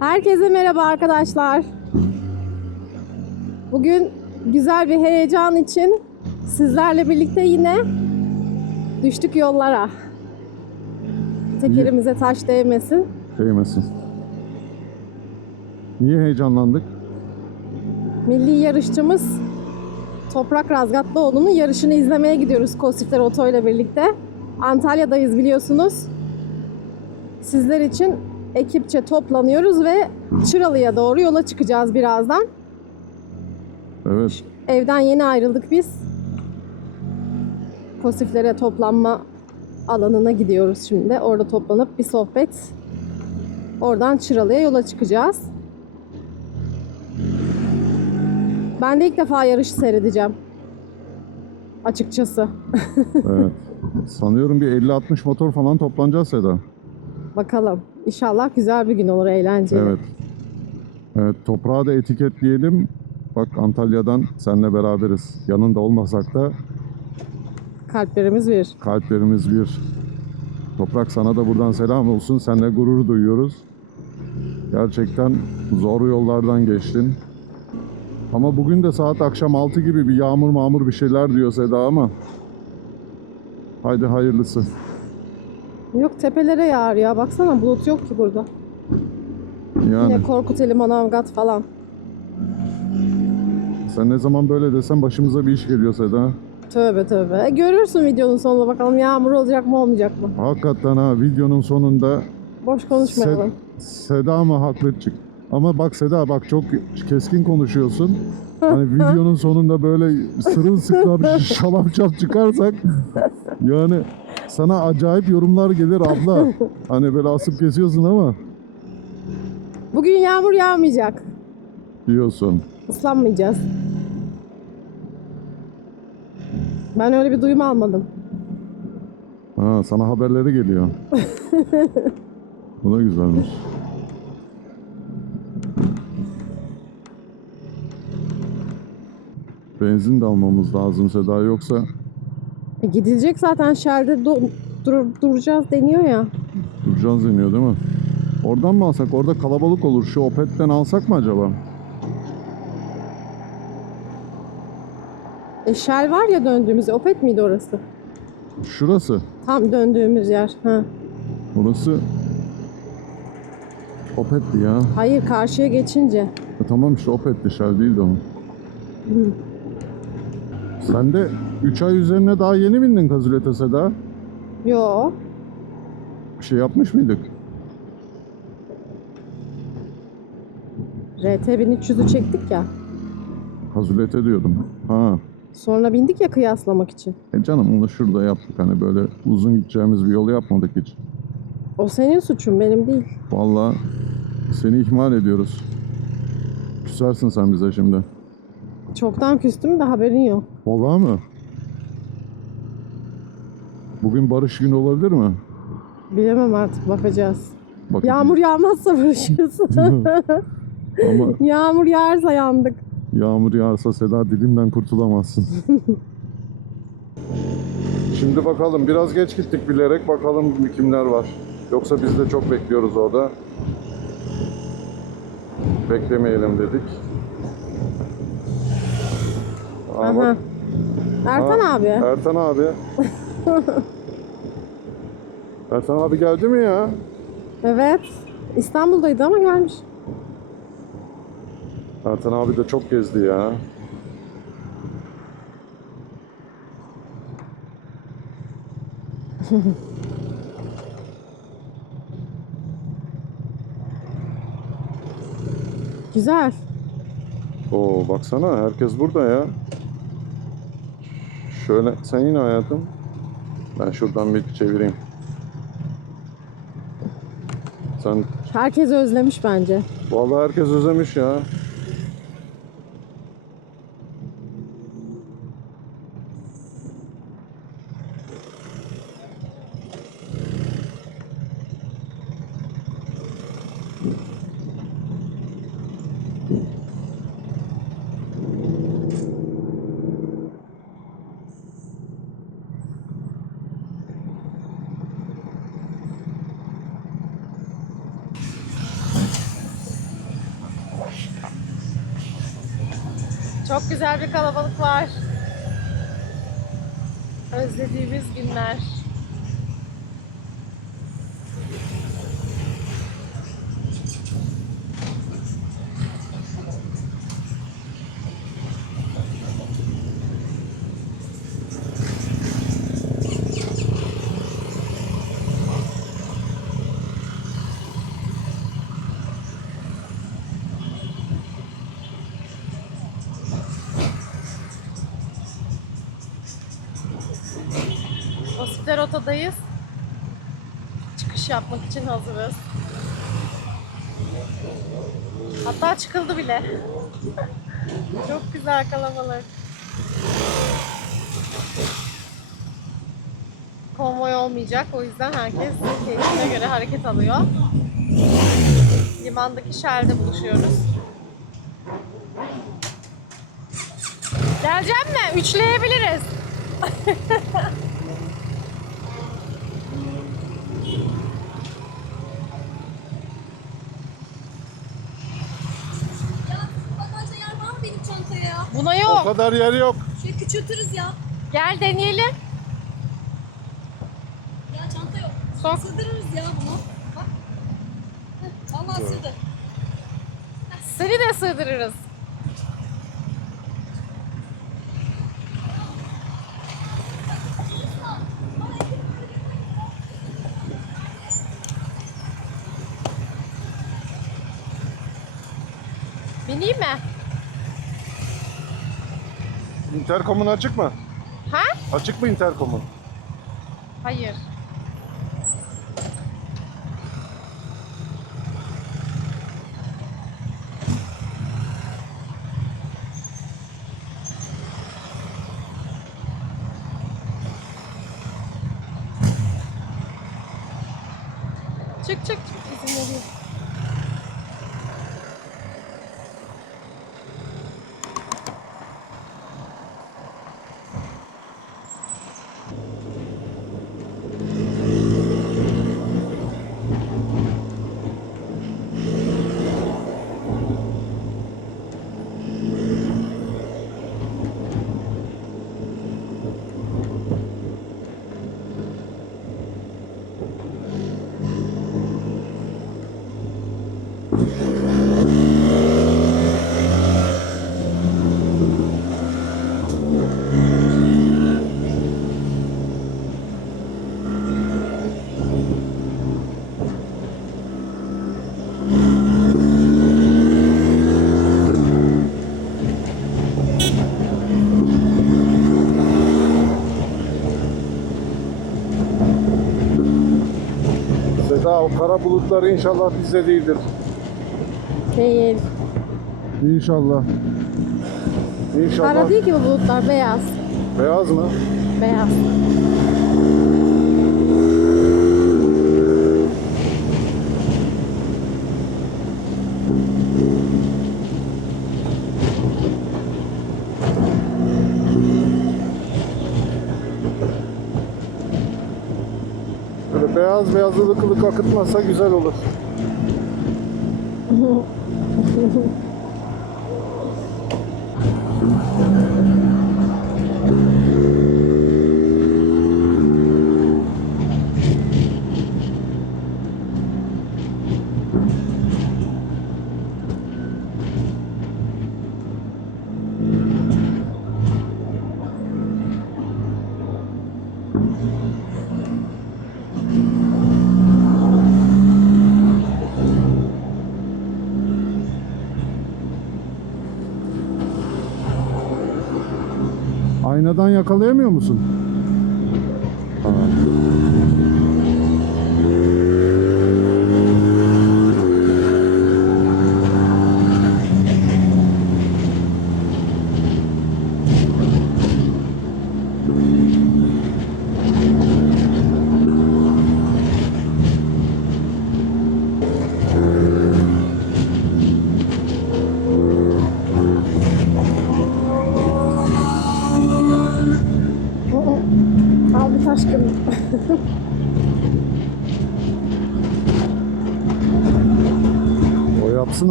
Herkese merhaba arkadaşlar. Bugün güzel bir heyecan için sizlerle birlikte yine düştük yollara. Tekerimize taş değmesin. Değmesin. Niye heyecanlandık? Milli yarışçımız Toprak Razgatlıoğlu'nun yarışını izlemeye gidiyoruz Kosifler Oto ile birlikte. Antalya'dayız biliyorsunuz. Sizler için ekipçe toplanıyoruz ve Çıralı'ya doğru yola çıkacağız birazdan. Evet. Evden yeni ayrıldık biz. Kosiflere toplanma alanına gidiyoruz şimdi. Orada toplanıp bir sohbet. Oradan Çıralı'ya yola çıkacağız. Ben de ilk defa yarışı seyredeceğim. Açıkçası. evet. Sanıyorum bir 50-60 motor falan toplanacağız Seda. Bakalım. İnşallah güzel bir gün olur, eğlenceli. Evet. Evet toprağı da etiketleyelim. Bak Antalya'dan seninle beraberiz. Yanında olmasak da Kalplerimiz bir. kalplerimiz bir. Toprak sana da buradan selam olsun. Seninle gurur duyuyoruz. Gerçekten zor yollardan geçtin. Ama bugün de saat akşam 6 gibi bir yağmur mağmur bir şeyler diyor Seda ama. Haydi hayırlısı. Yok tepelere yağar ya. Baksana bulut yok ki burada. Yani Yine Korkuteli, Manavgat falan. sen ne zaman böyle desen başımıza bir iş geliyor Seda. Tövbe tövbe. E, görürsün videonun sonunda bakalım yağmur olacak mı olmayacak mı? Hakikaten ha videonun sonunda Boş konuşmayalım. Se- Seda mı haklı çık. Ama bak Seda bak çok keskin konuşuyorsun. Hani videonun sonunda böyle sırılsıklam şalapçap çıkarsak yani sana acayip yorumlar gelir abla. Hani böyle asıp kesiyorsun ama Bugün yağmur yağmayacak. diyorsun. Islanmayacağız. Ben öyle bir duyum almadım. Ha, sana haberleri geliyor. Bu da güzelmiş. Benzin de almamız lazım Seda yoksa gidilecek zaten du- dur- duracağız deniyor ya. duracağız deniyor değil mi? Oradan mı alsak? Orada kalabalık olur. Şu Opet'ten alsak mı acaba? E, Shell var ya döndüğümüz. Opet miydi orası? Şurası. Tam döndüğümüz yer. Ha. Burası Opet'ti ya. Hayır karşıya geçince. E, tamam işte Opet'ti. Shell değildi o. Sen de 3 ay üzerine daha yeni bindin Kazulete Seda. Yo. Bir şey yapmış mıydık? RT 1300'ü çektik ya. Kazulete diyordum. Ha. Sonra bindik ya kıyaslamak için. E canım onu şurada yaptık hani böyle uzun gideceğimiz bir yolu yapmadık hiç. O senin suçun benim değil. Vallahi seni ihmal ediyoruz. Küsersin sen bize şimdi. Çoktan küstüm de haberin yok. Vallahi mı? Bugün barış günü olabilir mi? Bilemem artık bakacağız. Bakın. Yağmur yağmazsa barışırız. Ama Yağmur yağarsa yandık. yağmur yağarsa Seda dilimden kurtulamazsın. Şimdi bakalım biraz geç gittik bilerek bakalım kimler var. Yoksa biz de çok bekliyoruz orada. Beklemeyelim dedik. Aa, Aha. bak. Ertan Aa, abi. Ertan abi. Ertan abi geldi mi ya? Evet. İstanbul'daydı ama gelmiş. Ertan abi de çok gezdi ya. Güzel. Oo baksana herkes burada ya. Şöyle sen yine hayatım. Ben şuradan bir çevireyim. Sen Herkes özlemiş bence. vallahi herkes özlemiş ya. Çok güzel bir kalabalık var. Özlediğimiz günler. Rotadayız. Çıkış yapmak için hazırız. Hatta çıkıldı bile. Çok güzel kalabalık. Konvoy olmayacak. O yüzden herkes keyfine göre hareket alıyor. Limandaki Shell'de buluşuyoruz. Gelecek mi? Üçleyebiliriz. Ya bagajda yer var mı benim çantaya ya? Buna O kadar yer yok. Şöyle küçültürüz ya. Gel deneyelim. Ya çanta yok. Sok. Sığdırırız ya bunu. Bak. Heh, Allah sığdı. Seni de sığdırırız. Bineyim mi? Interkomun açık mı? Ha? Açık mı interkomun? Hayır. Çık çık çık izin vereyim. Seda o kara bulutlar inşallah bize değildir. Değil. İnşallah. İnşallah. Kara değil ki bu bulutlar beyaz. Beyaz mı? Beyaz. Böyle beyaz beyaz ılık ılık akıtmasa güzel olur. Aynadan yakalayamıyor musun?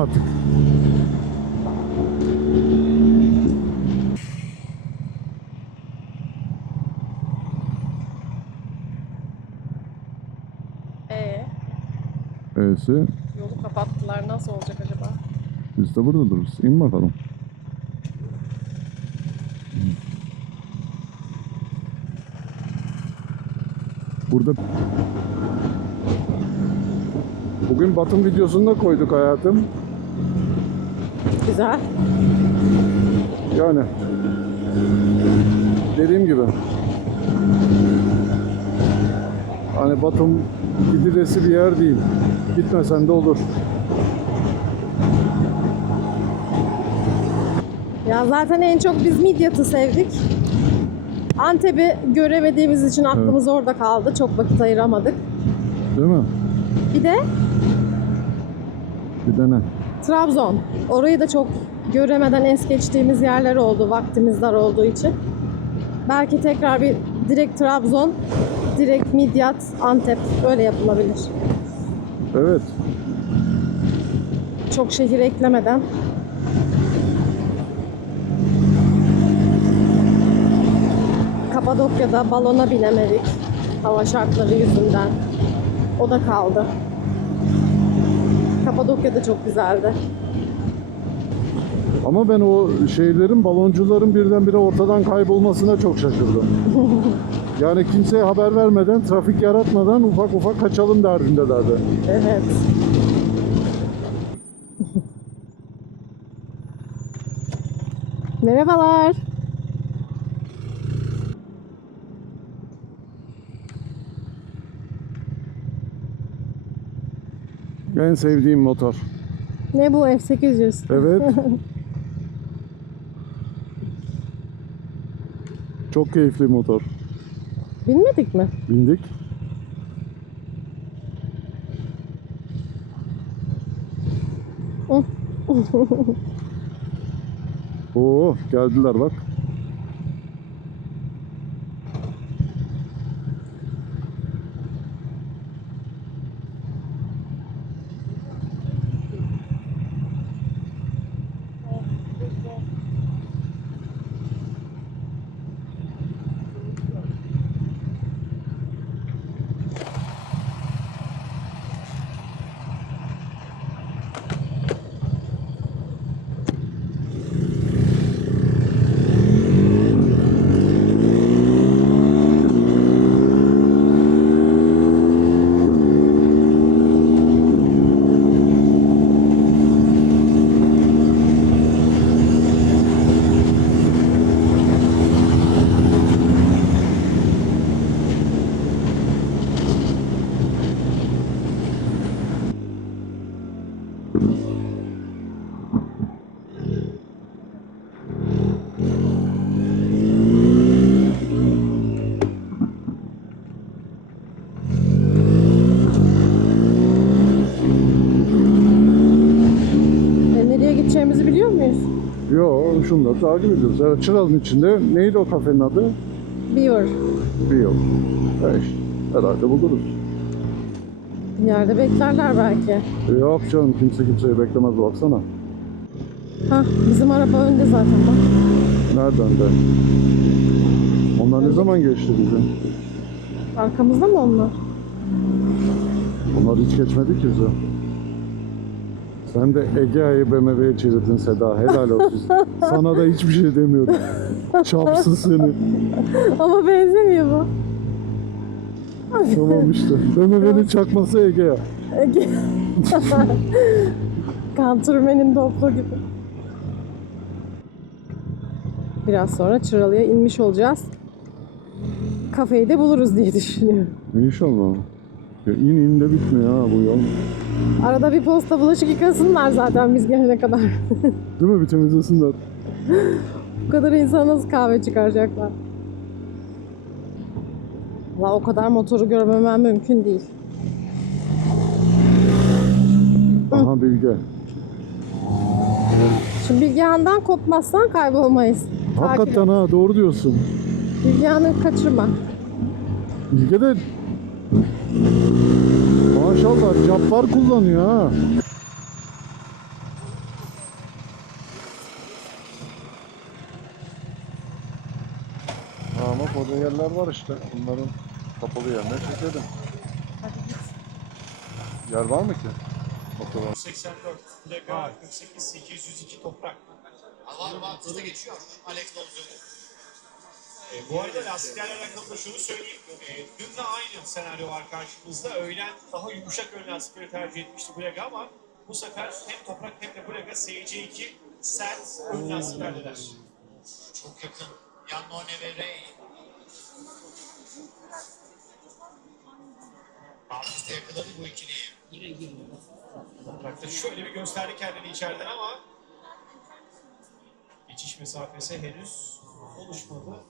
artık. Ee, E'si yolu kapattılar. Nasıl olacak acaba? biz de burada dururuz. İn bakalım. Burada Bugün Batum videosunu da koyduk hayatım. Güzel. Yani dediğim gibi hani Batum gidilesi bir yer değil. Gitmesen de olur. Ya zaten en çok biz Midyat'ı sevdik. Antep'i göremediğimiz için aklımız orada kaldı. Çok vakit ayıramadık. Değil mi? Bir de Bir de ne? Trabzon. Orayı da çok göremeden es geçtiğimiz yerler oldu. Vaktimiz dar olduğu için. Belki tekrar bir direkt Trabzon, direkt Midyat, Antep öyle yapılabilir. Evet. Çok şehir eklemeden. Kapadokya'da balona binemedik. Hava şartları yüzünden. O da kaldı. Kapadokya da çok güzeldi. Ama ben o şeylerin, baloncuların birdenbire ortadan kaybolmasına çok şaşırdım. Yani kimseye haber vermeden, trafik yaratmadan ufak ufak kaçalım derdindelerdi. Evet. Merhabalar. En sevdiğim motor. Ne bu F800? Evet. Çok keyifli motor. Bilmedik mi? Bindik. Oo geldiler bak. Takip ediyoruz. Evet, Çıral'ın içinde neydi o kafenin adı? Biyor. Yol. Beş. Herhalde buluruz. Bir yerde beklerler belki. Yok canım kimse kimseyi beklemez baksana. Hah bizim araba önde zaten bak. Nereden de? Onlar ne zaman geçti bizi? Arkamızda mı onlar? Onlar hiç geçmedi ki bize. Sen de Egea'yı BMW'ye çevirdin Seda. Helal olsun. Sana da hiçbir şey demiyorum. Çapsız seni. Ama benzemiyor bu. Tamam işte. BMW'nin çakması Egea. Ege. Kanturmenin Doblo gibi. Biraz sonra Çıralı'ya inmiş olacağız. Kafeyi de buluruz diye düşünüyorum. İnşallah. Ya in in de bitmiyor ha bu yol. Arada bir posta bulaşık yıkasınlar zaten biz gelene kadar. Değil mi? Bir temizlesinler. Bu kadar insan nasıl kahve çıkaracaklar? Valla o kadar motoru görmemem mümkün değil. Aha Bilge. Şimdi Bilgehan'dan kopmazsan kaybolmayız. Hakikaten ha doğru diyorsun. Bilgehan'ı kaçırma. Bilge de maşallah cabbar kullanıyor ha. Ama burada yerler var işte. Bunların kapalı yerine çekelim. Yer var mı ki? 84, Lega 48, 802 toprak. Hava var hızlı geçiyor. Alex Lozano. E, bu arada lastiklerle alakalı da şunu söyleyeyim. E, dün de aynı senaryo var karşımızda. Öğlen daha yumuşak ön lastikleri tercih etmişti Bulega ama bu sefer hem toprak hem de Bulega SC2 sert ön lastiklerdeler. Çok yakın. Yannone ve Rey. De yakaladı bu ikiliyi. Toprakta şöyle bir gösterdi kendini içeriden ama geçiş mesafesi henüz oluşmadı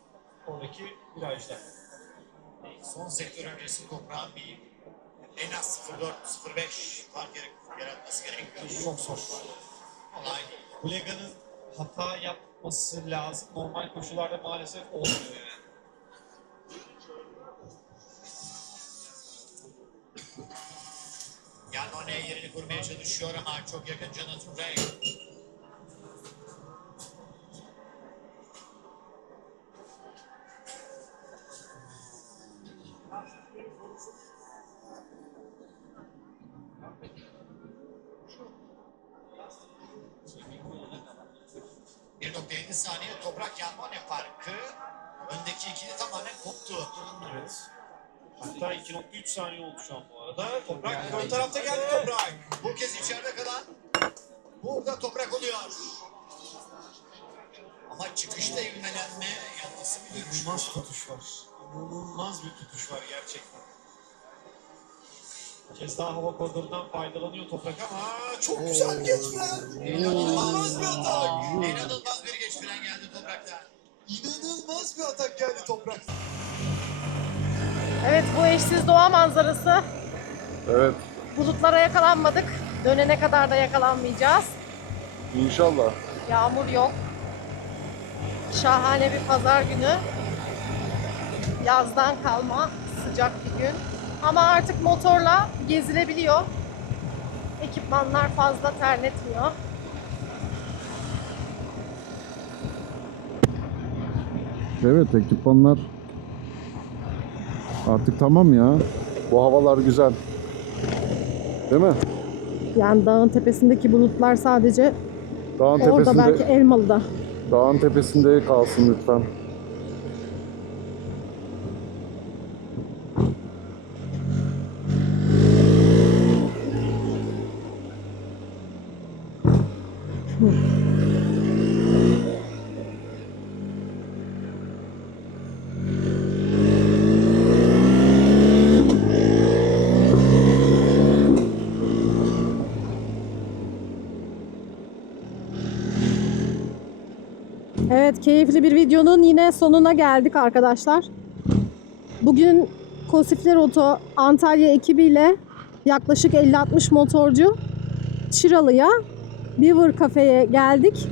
oradaki virajda. Son sektör öncesi toprağın bir en az 0.4-0.5 fark yaratması gerekiyor. Çok zor. Kolay değil. Bulega'nın hata yapması lazım. Normal koşullarda maalesef olmuyor yani. Yannone yerini kurmaya çalışıyor ama çok yakın Jonathan Ray. Saniye toprak Yannone farkı. Öndeki ikili tamamen koptu. Evet. Hatta 2.3 saniye oldu şu an bu arada. Toprak ön tarafta geldi Toprak. Bu kez içeride kalan burada toprak oluyor. Ama çıkışta ivmelenme yanlısı bir dönüş. İnanılmaz tutuş var. İnanılmaz bir tutuş var gerçekten. Bir kez daha hava koridorundan faydalanıyor Toprak ama çok güzel geçme. İnanılmaz bir atak. İnanılmaz fren geldi topraktan. İnanılmaz bir atak geldi Toprak. Evet bu eşsiz doğa manzarası. Evet. Bulutlara yakalanmadık. Dönene kadar da yakalanmayacağız. İnşallah. Yağmur yok. Şahane bir pazar günü. Yazdan kalma sıcak bir gün. Ama artık motorla gezilebiliyor. Ekipmanlar fazla terletmiyor. Evet ekipmanlar artık tamam ya. Bu havalar güzel. Değil mi? Yani dağın tepesindeki bulutlar sadece Dağın orada tepesinde, belki Elmalı'da. dağın tepesinde kalsın lütfen. Evet, keyifli bir videonun yine sonuna geldik arkadaşlar. Bugün Kosifler Oto Antalya ekibiyle yaklaşık 50-60 motorcu Çıralı'ya Beaver Cafe'ye geldik.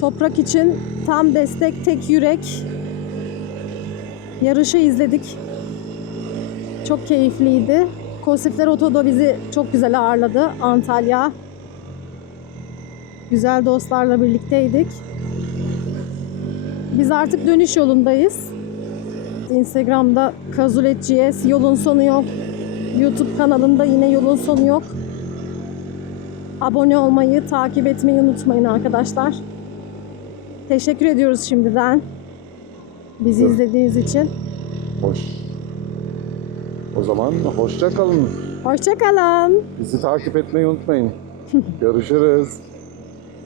Toprak için tam destek tek yürek yarışı izledik. Çok keyifliydi. Kosifler Oto da bizi çok güzel ağırladı. Antalya Güzel dostlarla birlikteydik. Biz artık dönüş yolundayız. Instagram'da Kazulet.gs yolun sonu yok. YouTube kanalında yine yolun sonu yok. Abone olmayı, takip etmeyi unutmayın arkadaşlar. Teşekkür ediyoruz şimdiden. Bizi Evet. izlediğiniz için. Hoş. O zaman hoşça kalın. Hoşçakalın. Bizi takip etmeyi unutmayın. Görüşürüz.